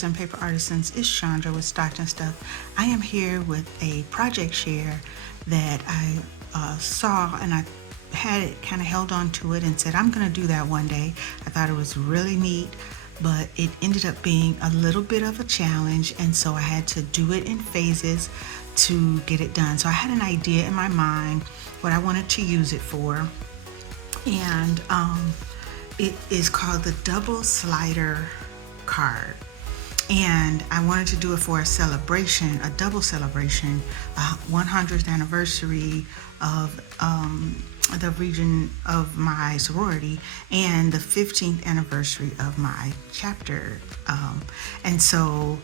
Stories and Paper Artisans. It's Chandra with Stockton Stuff. I am here with a project share that I saw, and I had it kind of held on to it and said I'm going to do that one day. I thought it was really neat, but it ended up being a little bit of a challenge, and so I had to do it in phases to get it done. So I had an idea in my mind what I wanted to use it for, and it is called the Double Slider card. And I wanted to do it for a celebration, a double celebration, 100th anniversary of the region of my sorority and the 15th anniversary of my chapter. And so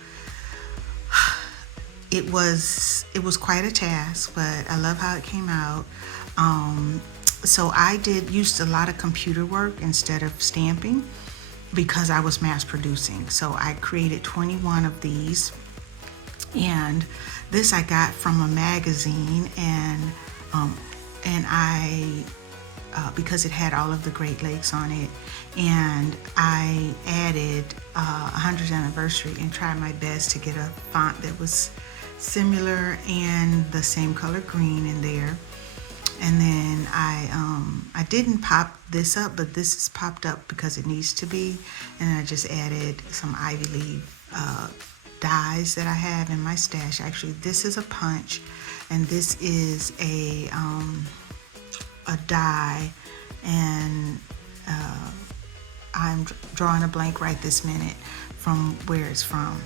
it was quite a task, but I love how it came out. So I used a lot of computer work instead of stamping because I was mass producing. So I created 21 of these, and this I got from a magazine, and I because it had all of the Great Lakes on it, and I added 100th anniversary and tried my best to get a font that was similar and the same color green in there. And then I didn't pop this up, but this is popped up because it needs to be. And I just added some Ivy Leaf dies that I have in my stash. Actually, this is a punch, and this is a die, and I'm drawing a blank right this minute from where it's from.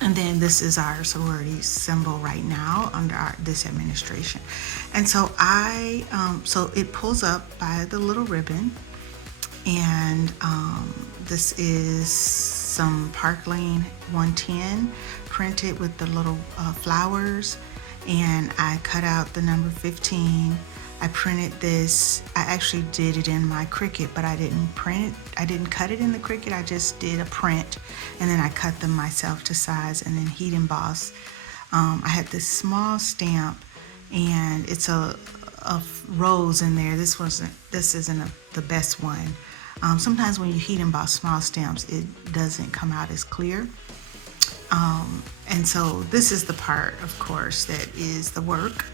And then this is our sorority symbol right now under this administration. And so so it pulls up by the little ribbon, and this is some Park Lane 110 printed with the little flowers, and I cut out the number 15. I printed this. I actually did it in my Cricut, but I didn't print it. I didn't cut it in the Cricut. I just did a print, and then I cut them myself to size and then heat emboss. I had this small stamp, and it's a rose in there. This isn't the best one. Sometimes when you heat emboss small stamps, it doesn't come out as clear. And so this is the part, of course, that is the work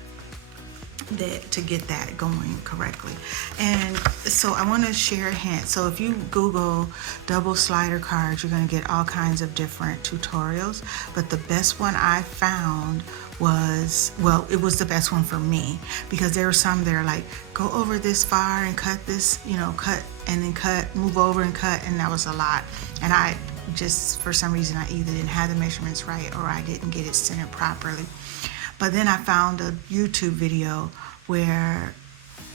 to get that going correctly. And so I want to share a hint. So if you Google double slider cards, you're going to get all kinds of different tutorials, but the best one I found was, well, it was the best one for me, because there were some that are like, go over this far and cut this, cut and then cut, move over and cut, and that was a lot. And I just, for some reason, I either didn't have the measurements right or I didn't get it centered properly. But then I found a YouTube video where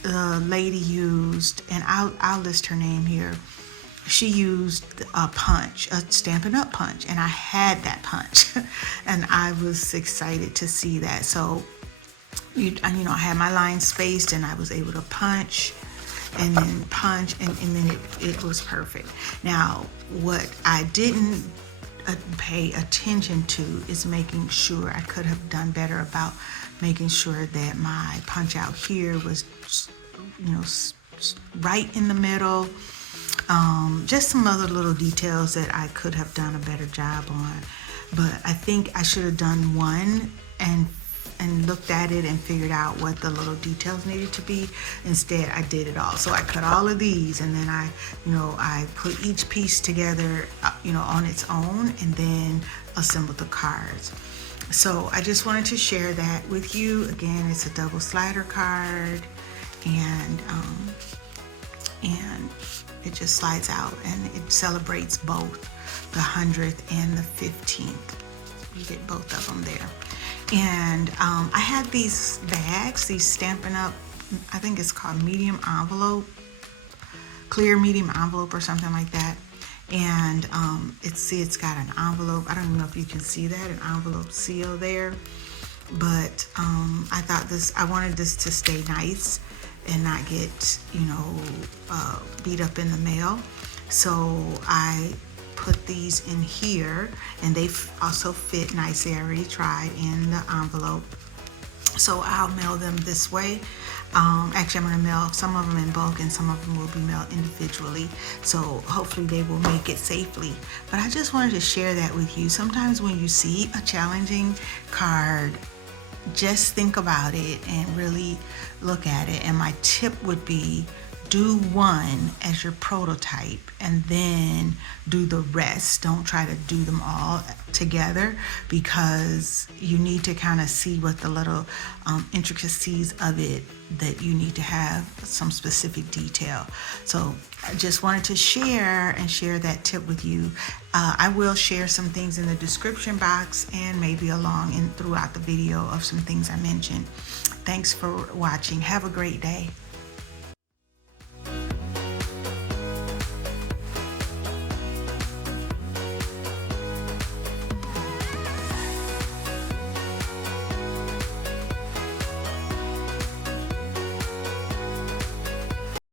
the lady used, and I'll list her name here. She used a punch, a Stampin' Up! Punch, and I had that punch, and I was excited to see that. So, I had my lines spaced, and I was able to punch, and then punch, and then it was perfect. Now, what I didn't pay attention to is making sure, I could have done better about making sure that my punch out here was, right in the middle. Just some other little details that I could have done a better job on. But I think I should have done one and looked at it and figured out what the little details needed to be. Instead, I did it all. So I cut all of these, and then I put each piece together, on its own, and then assembled the cards. So I just wanted to share that with you. Again, it's a double slider card, and it just slides out, and it celebrates both the 100th and the 15th. You get both of them there. And I had these bags, these Stampin' Up!, I think it's called medium envelope, clear medium envelope or something like that. And it's got an envelope. I don't even know if you can see that, an envelope seal there. But I wanted this to stay nice and not get, beat up in the mail. So I put these in here, and they also fit nicely. I already tried in the envelope. So I'll mail them this way. Actually, I'm going to mail some of them in bulk and some of them will be mailed individually. So hopefully they will make it safely. But I just wanted to share that with you. Sometimes when you see a challenging card, just think about it and really look at it. And my tip would be, do one as your prototype and then do the rest. Don't try to do them all together, because you need to kind of see what the little intricacies of it that you need to have some specific detail. So I just wanted to share that tip with you. I will share some things in the description box and maybe along and throughout the video of some things I mentioned. Thanks for watching. Have a great day.